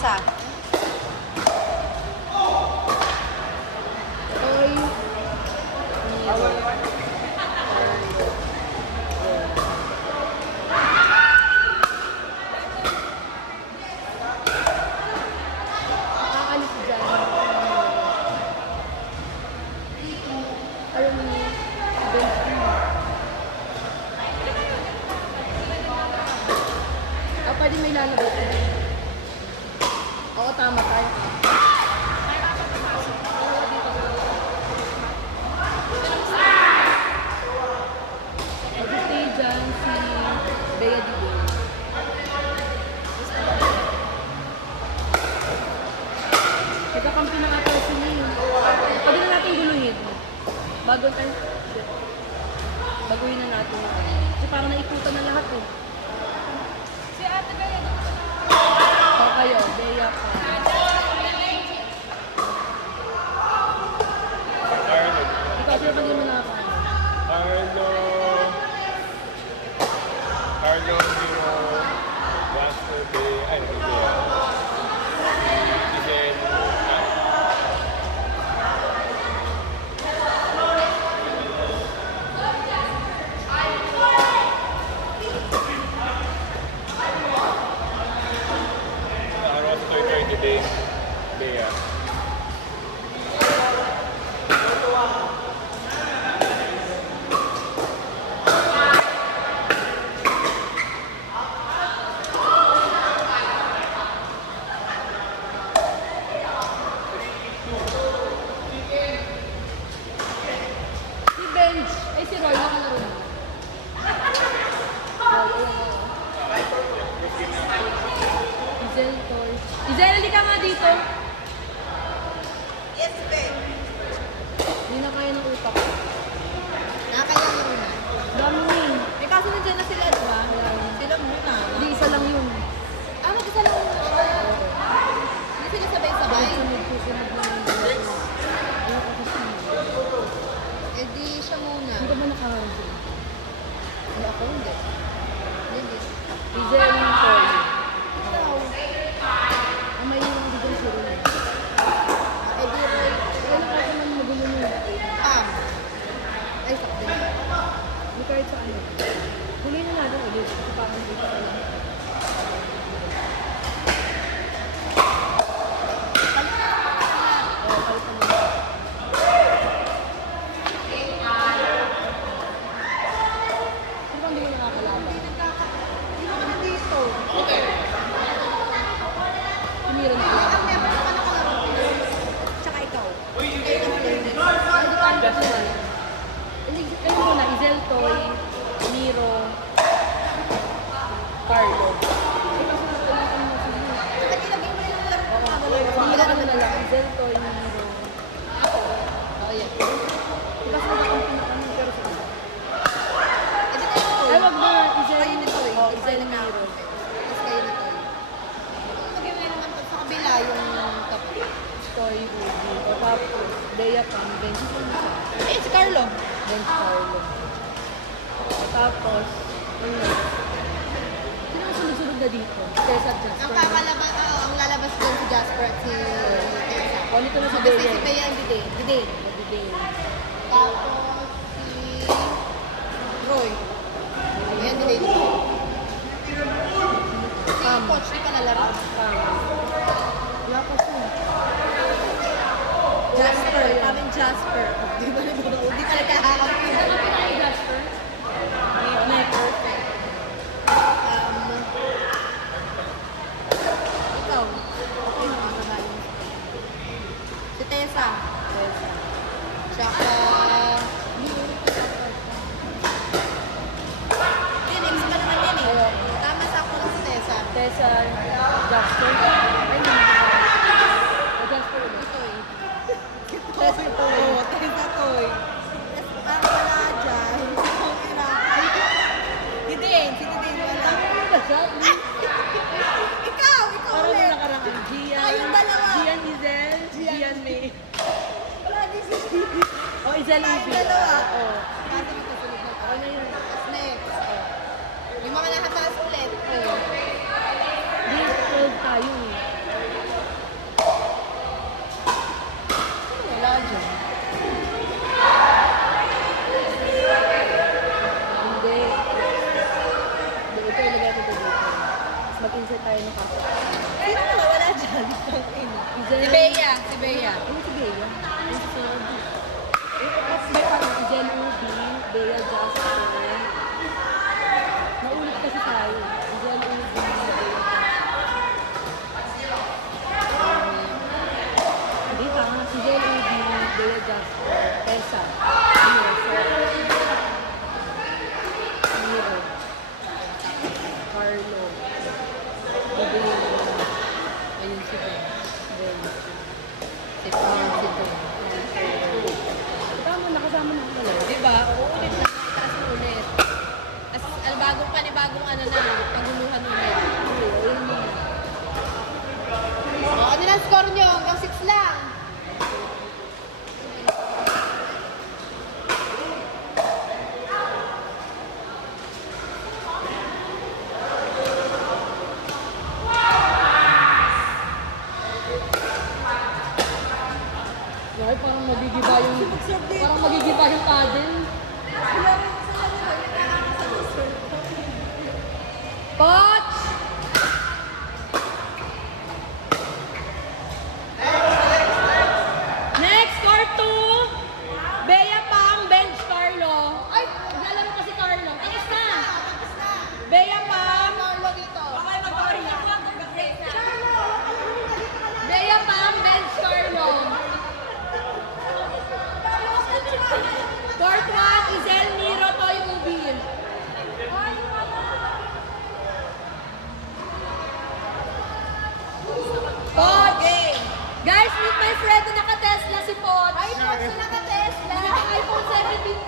Tessa. Toy. Nakakalis dyan. Alam mo niya, pwede may lalabas. Oo, tama tayo. Mag-stay dyan si Bea Digo. Nagkakampi na nga tayo sila yun. Pwede na natin guluhin. Bago tayo. Baguhin na natin. Kasi parang naikutan na lahat eh. Si Ate Bea dito na. Kayo, Bea pa. Arlo. Ikaw, sino pa din mo nakakaano? Arlo, Hero, Master Bay, ay, hindi ko yan. Isen, araw sa Toy Day, Bea. Si Benj. Ay, si Roy. Nakalaro na. Izel, Toy. Izel, hindi ka nga dito. Yes, babe. Hindi na kaya ng utak. Nakakaya mo muna. Dami na yun. May kaso nandiyan na sila, di ba? Sila muna. Hindi, isa lang yun. Ah, mag-isa lang muna siya. Hindi sila sabay-sabay. Sunod po, sunod na yun. Ayaw ko kasi. Eh di siya muna. Hindi ka ba nakaharap dyan? Hindi ako, hindi. Hindi. Izel, Toy. Ikaw. Ang may hirang dito si Roy. Eh di, Roy. Kaya na kasi man magulo nyo. Pam. Ay, sakto na. Hindi kahit sa ano. Huli na natin ulit. Kasi parang dito ka lang. Oo, palitan mo. Sino bang hindi mo nakakalaban? Hindi naman dito. Tumira na ako. Ang never naman nakalaro. Tsaka ikaw. Kayo naman yun. Ano pa ang gusto mo? Kayo muna, Izel, Toy, Niro, Carlo. Eh, kasi nagpalitan mo sila. Tsaka ilagay mo yung laro. Niro ka na lang. Izel, Toy, Niro. Oo, yan. Eh, kasi nakakampi na kami, pero sa isa. Eh di kayo to. Ay, wag na. Izel, Kayo nito eh. Oh, Izel, Niro. Tapos kayo na to. Lagay mo naman sa kabila yung top. Toy, Ruby. O tapos, Bea Pam, Benji. Eh, si Carlo. Benji, Carlo. O tapos, ano? Sino ang sunod-sunod na dito? Tessa, Ang Jasper. kakalabas, ang lalabas doon si Jasper at si Tessa. O, dito na si Kasi Bea. si Bea ang Gidane. Gidane. Magdiding. Tapos si Roy. Ayan, Gidane. Si Coach, di ka nalaro. Wala pa siya. Jasper. Kami Jasper. Di ba nagbabago? Di ka nagkaharap yun. Ano pa tayo, Jasper? May perfect. Ikaw. Okay, mga babae. Si Tessa. Tessa. Tsaka... Phoenix pa naman yan eh. Tama sa ako si Tessa. Tessa, Jasper. Ay, hindi. O, Jasper ulit. Ito eh. Tessa ito eh. Oo, Tessa to eh. Parang wala dyan. Si Dane. Si Dane wala. Ano ba siya? Ikaw Parang ulit. nung nakaraan. Gian. Tayong dalawa. Gian Izel. Gian May. Wala din si O, Izel Tayong Ubi. dalawa. O. Kasi may kasunod na Ako na yun. Tapos next. Yung mga nakataas ulit. Hindi, 12 tayo eh. mag-insert tayo ng kaso. Sino na wala dyan? Si Bea. Si Bea. Ano si Bea? Ano si Sunod? May parang si Jen Ruby, Bea Jasper. Naulit kasi tayo. Si Jen Ruby, Bea Jasper. Hindi pa nga. Si Jen Ruby, Bea Jasper, Tessa, Miro, Carlo, Bideo, Ayun si Ben. Ben. Si Paul, si Ben. Tama, nakasama na pala. Diba? Uulit na. Itaas mo ulit. As albagong panibagong ano na. Paguluhan ulit. Ayun mo. O, ano lang score nyo? Hanggang 6 lang. Ay, parang magigiba yung paddle. Coach! Next, score 2. Bea Pang, bench Carlo. Ay, naglalaro pa si Carlo. Ayos na. Bea Pang. Carlo dito. Bea Pang, bench Carlo. Court 1, Izel Miro, Toy Ubil. Coach! Guys, meet my friend na naka-Tesla si Poch. Ay, Poch na naka-Tesla. Naka-iPhone 17